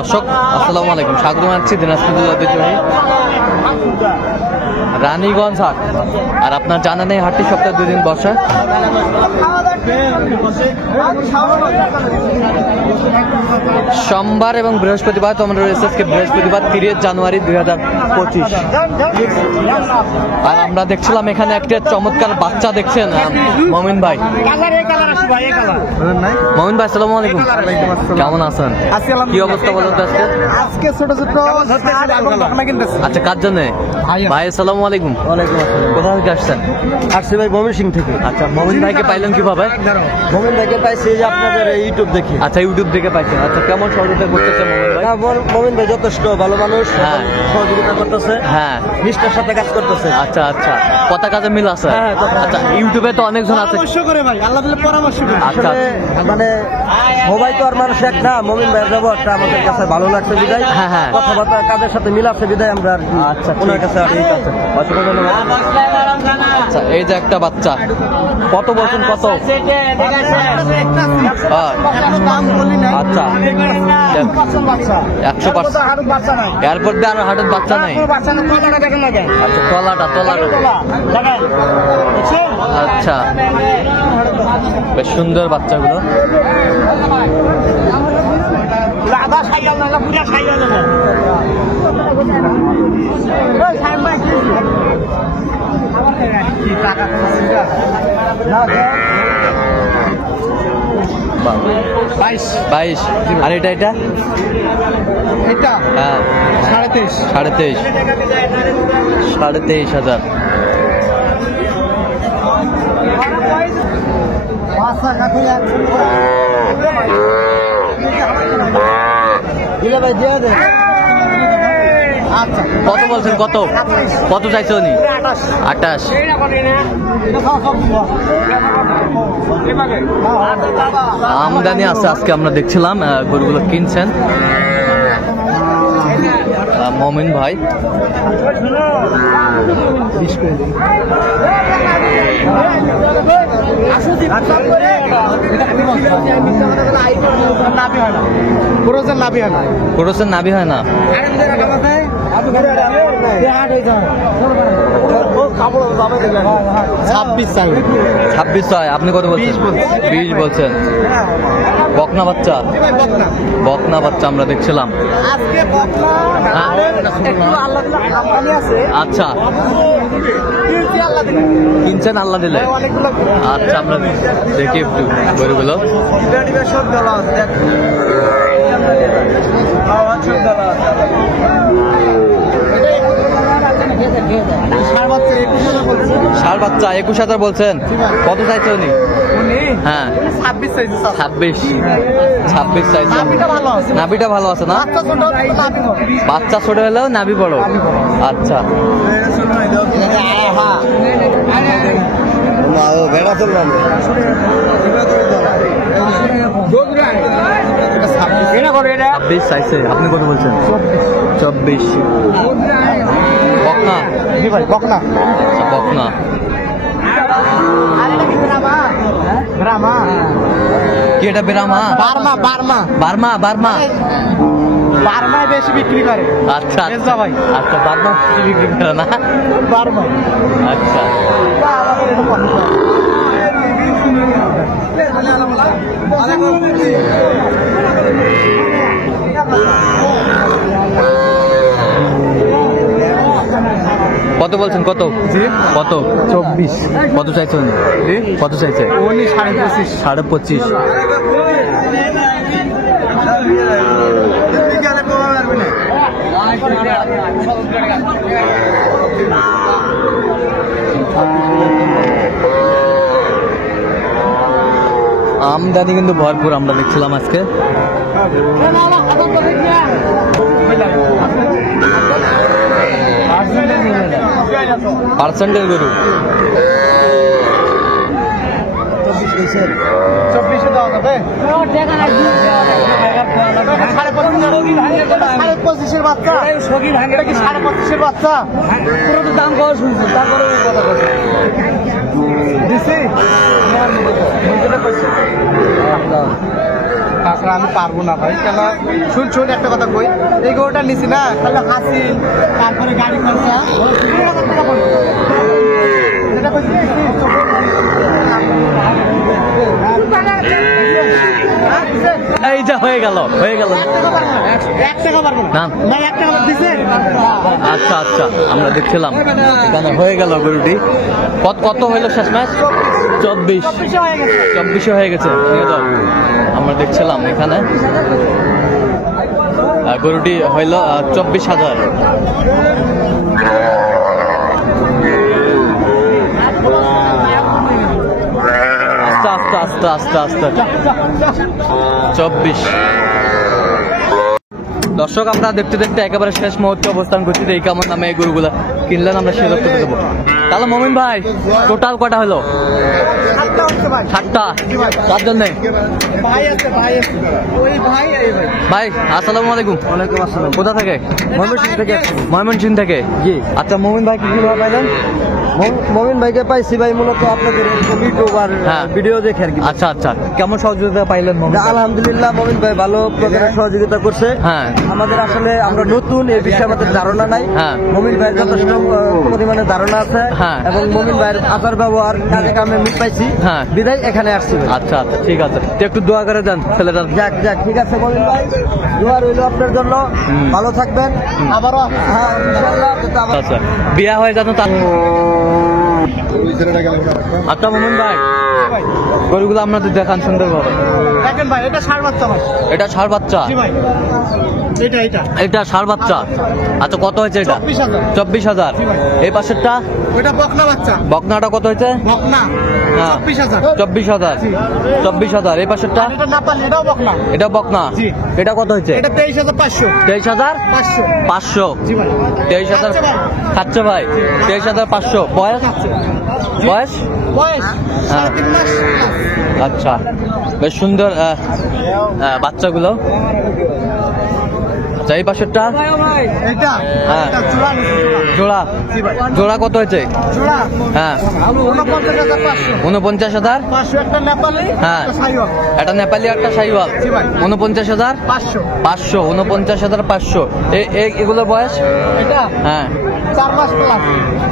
দর্শক আসসালামু আলাইকুম, স্বাগত জানাচ্ছি দিনাজপুর জেলার ঐতিহ্যবাহী রানীগঞ্জ হাট। আর আপনার জানা নেই হাটটি সপ্তাহে 2 দিন বসে। সোমবার এবং বৃহস্পতিবার। তো আমরা রয়েছে আজকে বৃহস্পতিবার 30 জানুয়ারি 2025। আর আমরা দেখছিলাম এখানে একটা চমৎকার বাচ্চা দেখছেন মমিন ভাই। মমিন ভাই আসসালামু আলাইকুম, কেমন আছেন? কি অবস্থা বলুন তো আজকে? আজকে ছোট ছোট আচ্ছা, কার জন্য ভাই? আসসালামু আলাইকুম। কোথা থেকে আসছেন? আসছি ভাই মমিন সিং থেকে। আচ্ছা, মমিন ভাইকে পাইলেন কিভাবে? মমিন ভাইকে পাইছি যে আপনাদের ইউটিউব দেখি। আচ্ছা, ইউটিউব দেখে পাইছেন। আচ্ছা, কেমন সহযোগিতা করতেছে মমিন ভাই? মমিন ভাই যথেষ্ট ভালো মানুষ, হ্যাঁ। সহযোগিতা করতেছে, হ্যাঁ, নিষ্ঠার সাথে কাজ করতেছে। আচ্ছা আচ্ছা, কথা কাজে মিল আছে। হ্যাঁ, আচ্ছা, ইউটিউবে তো অনেকজন আছে। পরামর্শ করে ভাই, আল্লাহ দিলে পরামর্শ করে। আচ্ছা, আসলে মানে সবাই তো আর মানুষ এক না। মমিন ভাইয়ের ব্যবহারটা আমাদের কাছে ভালো লাগছে বিদায়, হ্যাঁ, হ্যাঁ। কথাবার্তা কাজের সাথে মিল আছে বিদায় আমরা আর কি আচ্ছা, ওনার কাছে আর ঠিক আছে। অসংখ্য ধন্যবাদ। আচ্ছা, এই যে একটা বাচ্চা, কত বলছেন? কত? আচ্ছা, 100%। এয়ারপোর্ট দিয়ে আরো হাটের বাচ্চা নাই। আচ্ছা, তলাটা। আচ্ছা, বেশ সুন্দর বাচ্চাগুলো। বাইশ। আর এটা হ্যাঁ 23,500। আচ্ছা, কত বলছেন? কত চাইছে উনি? 28। আমদানি আছে আজকে, আমরা দেখছিলাম গরুগুলো কিনছেন মমিন ভাই। ক্রোসের নাভি হয় না। 26 হয়। আপনি কত বলছেন? 20 বলছেন। বকনা বাচ্চা আমরা দেখছিলাম। আচ্ছা, কিনছেন আল্লাহ দিলে। আচ্ছা, আমরা দেখি একটু গরুগুলো। ষাঁড় বাচ্চা 21,000 বলছেন। কত চাইছে উনি? হ্যাঁ, 26 চাইছে। নাভিটা ভালো আছে না? বাচ্চা ছোট হলেও নাভি বড়। আচ্ছা, ভেড়া চললাম 26 চাইছে। আপনি কত বলছেন? 24। বকনা? জি ভাই, বকনা। বকনা। কি এটা? বেরামা? বার্মায় বেশি বিক্রি করে। আচ্ছা ভাই, আচ্ছা, বার্মা বিক্রি করে না? বার্মা। আচ্ছা, কত বলছেন? কত? 24। কত চাইছে উনি? কত চাইছে? 25.5। আমদানি কিন্তু ভরপুর আমরা দেখছিলাম আজকে। পার্সেন্টের গরু 24 দেওয়া যাবে। 25,000 বাচ্চা, এটা কি 25,000 বাচ্চা? পুরো তো দাম কম শুনছি, তারপরে কথা বলছি দিছি। তাছাড়া আমি পারবো না ভাই, কেন শুন একটা কথা কই, এই গরুটা নিছি না তাহলে হাসি, তারপরে গাড়ি খরচা এটা কইছি এই যা হয়ে গেল এক টাকা পারবো না। না, এক টাকা দিছে। আচ্ছা আচ্ছা, আমরা দেখছিলাম এখানে হয়ে গেল গরুটি। কত হইলো শেষ ম্যাচ? 24 24 হয়ে গেছে। নিয়ে যাও, আমরা দেখছিলাম এখানে গরুটি হইল 24,000। আস্তে আস্তে আস্তে আস্তে আস্তে 24। দর্শক, আমরা দেখতে দেখতে একেবারে শেষ মুহূর্তে অবস্থান করছি। এই কেমন নামে এই গরুগুলা কিনলেন আমরা সে করতে দেবো। তাহলে মমিন ভাই টোটাল কটা হলো? 7টা। তার জন্য ভাই আসসালামু আলাইকুম। ওয়ালাইকুম আসসালাম। কোথা থেকে? ময়মনসিংহ থেকে। ময়মনসিংহ থেকে। জি। আচ্ছা মমিন ভাই কি পাইলেন? মমিন ভাইকে পাইছি ভাই মূলত আপনাদের ইউটিউব আর হ্যাঁ। ভিডিও দেখে আর কি। আচ্ছা আচ্ছা, কেমন সহযোগিতা পাইলেন মমিন ভাই? আলহামদুলিল্লাহ মমিন ভাই ভালো প্রকারের সহযোগিতা করছে। হ্যাঁ। আমাদের আসলে আমরা নতুন, এই বিষয়ে আমাদের ধারণা নাই। হ্যাঁ। মমিন ভাইয়ের যথেষ্ট পরিমাণে ধারণা আছে। হ্যাঁ। এবং মমিন ভাইয়ের আচার ব্যবহার কাজে কামে মিল পাইছি। হ্যাঁ। বিদায় এখানে আসছি ভাই। আচ্ছা আচ্ছা, ঠিক আছে, তো একটু দোয়া করে দেন ছেলেটার। যাক যাক, ঠিক আছে মমিন ভাই, দোয়া রইল আপনার জন্য। ভালো থাকবেন। আবারও হ্যাঁ ইনশাআল্লাহ আচ্ছা, বিয়া হয়ে যান তার। আচ্ছা মোমিন ভাই, গরুগুলো আপনাদের দেখান সুন্দরভাবে। দেখেন ভাই, এটা ষাঁড় বাচ্চা ভাই। এটা ষাঁড় বাচ্চা? জি ভাই, এটা এটা ষাঁড় বাচ্চা। আচ্ছা, কত হয়েছে এটা? 24,000। 24,000। জি ভাই। এই পাশেরটা ওইটা বকনা বাচ্চা। বকনাটা কত হয়েছে? বকনা হ্যাঁ। 24,000। 24,000। 24,000। এই পাশেরটা? এটা নেপালি, এটাও বকনা। এটা বকনা। জি। এটা কত হয়েছে? এটা 23,500। 23,500। 500। জি ভাই। 23,000 খাচ্ছে ভাই। 23,500। বয়স? বয়স? বয়স হ্যাঁ। 3 মাস। আচ্ছা, বেশ সুন্দর বাচ্চাগুলো। আচ্ছা, এই পাশেরটা? এটা হ্যাঁ। এটা জোড়া নিছি, জোড়া। জোড়া? জি ভাই। জোড়া কত হয়েছে? জোড়া হ্যাঁ। 49,500। 49,000। 500 একটা নেপালি, হ্যাঁ। একটা সাইওয়াল। একটা নেপালি একটা শাহিওয়াল। জি ভাই। 49,000। 500। 49,500। এগুলোর বয়স? এটা হ্যাঁ। 4 মাস প্লাস।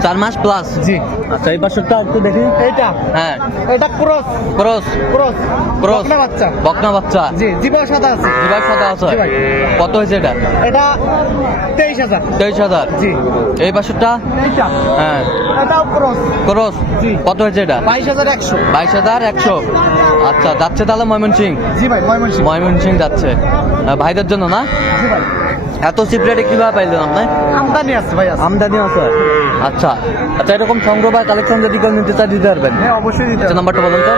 4 মাস প্লাস। জি। আচ্ছা, এই পাশেরটা একটু দেখি। এটা হ্যাঁ। এটা ক্রস ক্রস? ক্রস ক্রস বকনা বাচ্চা। বকনা বাচ্চা। জি, জীবন সাদা আছে। বিভাগ সাদা আছে। জি ভাই। কত হয়েছে এটা? এটা 23,000। 23,000। জি। এই পাশেরটা? এইটা হ্যাঁ। এটাও ক্রস। ক্রস? জি। কত হয়েছে এটা? 22,100। 22,100। আচ্ছা, যাচ্ছে তাহলে ময়মনসিংহ? জি ভাই, ময়মনসিংহ। ময়মনসিংহ যাচ্ছে ভাইদের জন্য না? জি ভাই। এত চিপ রেটে কিভাবে পাইলেন আপনি? আমদানি আছে ভাই, আছে। আমদানি আছে। আচ্ছা আচ্ছা, এরকম সংগ্রহ বা কালেকশন যদি কেউ নিতে চায় দিতে পারবেন? হ্যাঁ, অবশ্যই দিতে আচ্ছা, হবে। নাম্বারটা বলুন তো।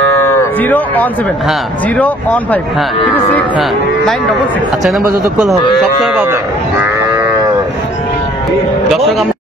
017 হ্যাঁ। 015 হ্যাঁ। 36 হ্যাঁ। 966। আচ্ছা, এই নাম্বার যত কল হবে সবসময় পাবে। দর্শক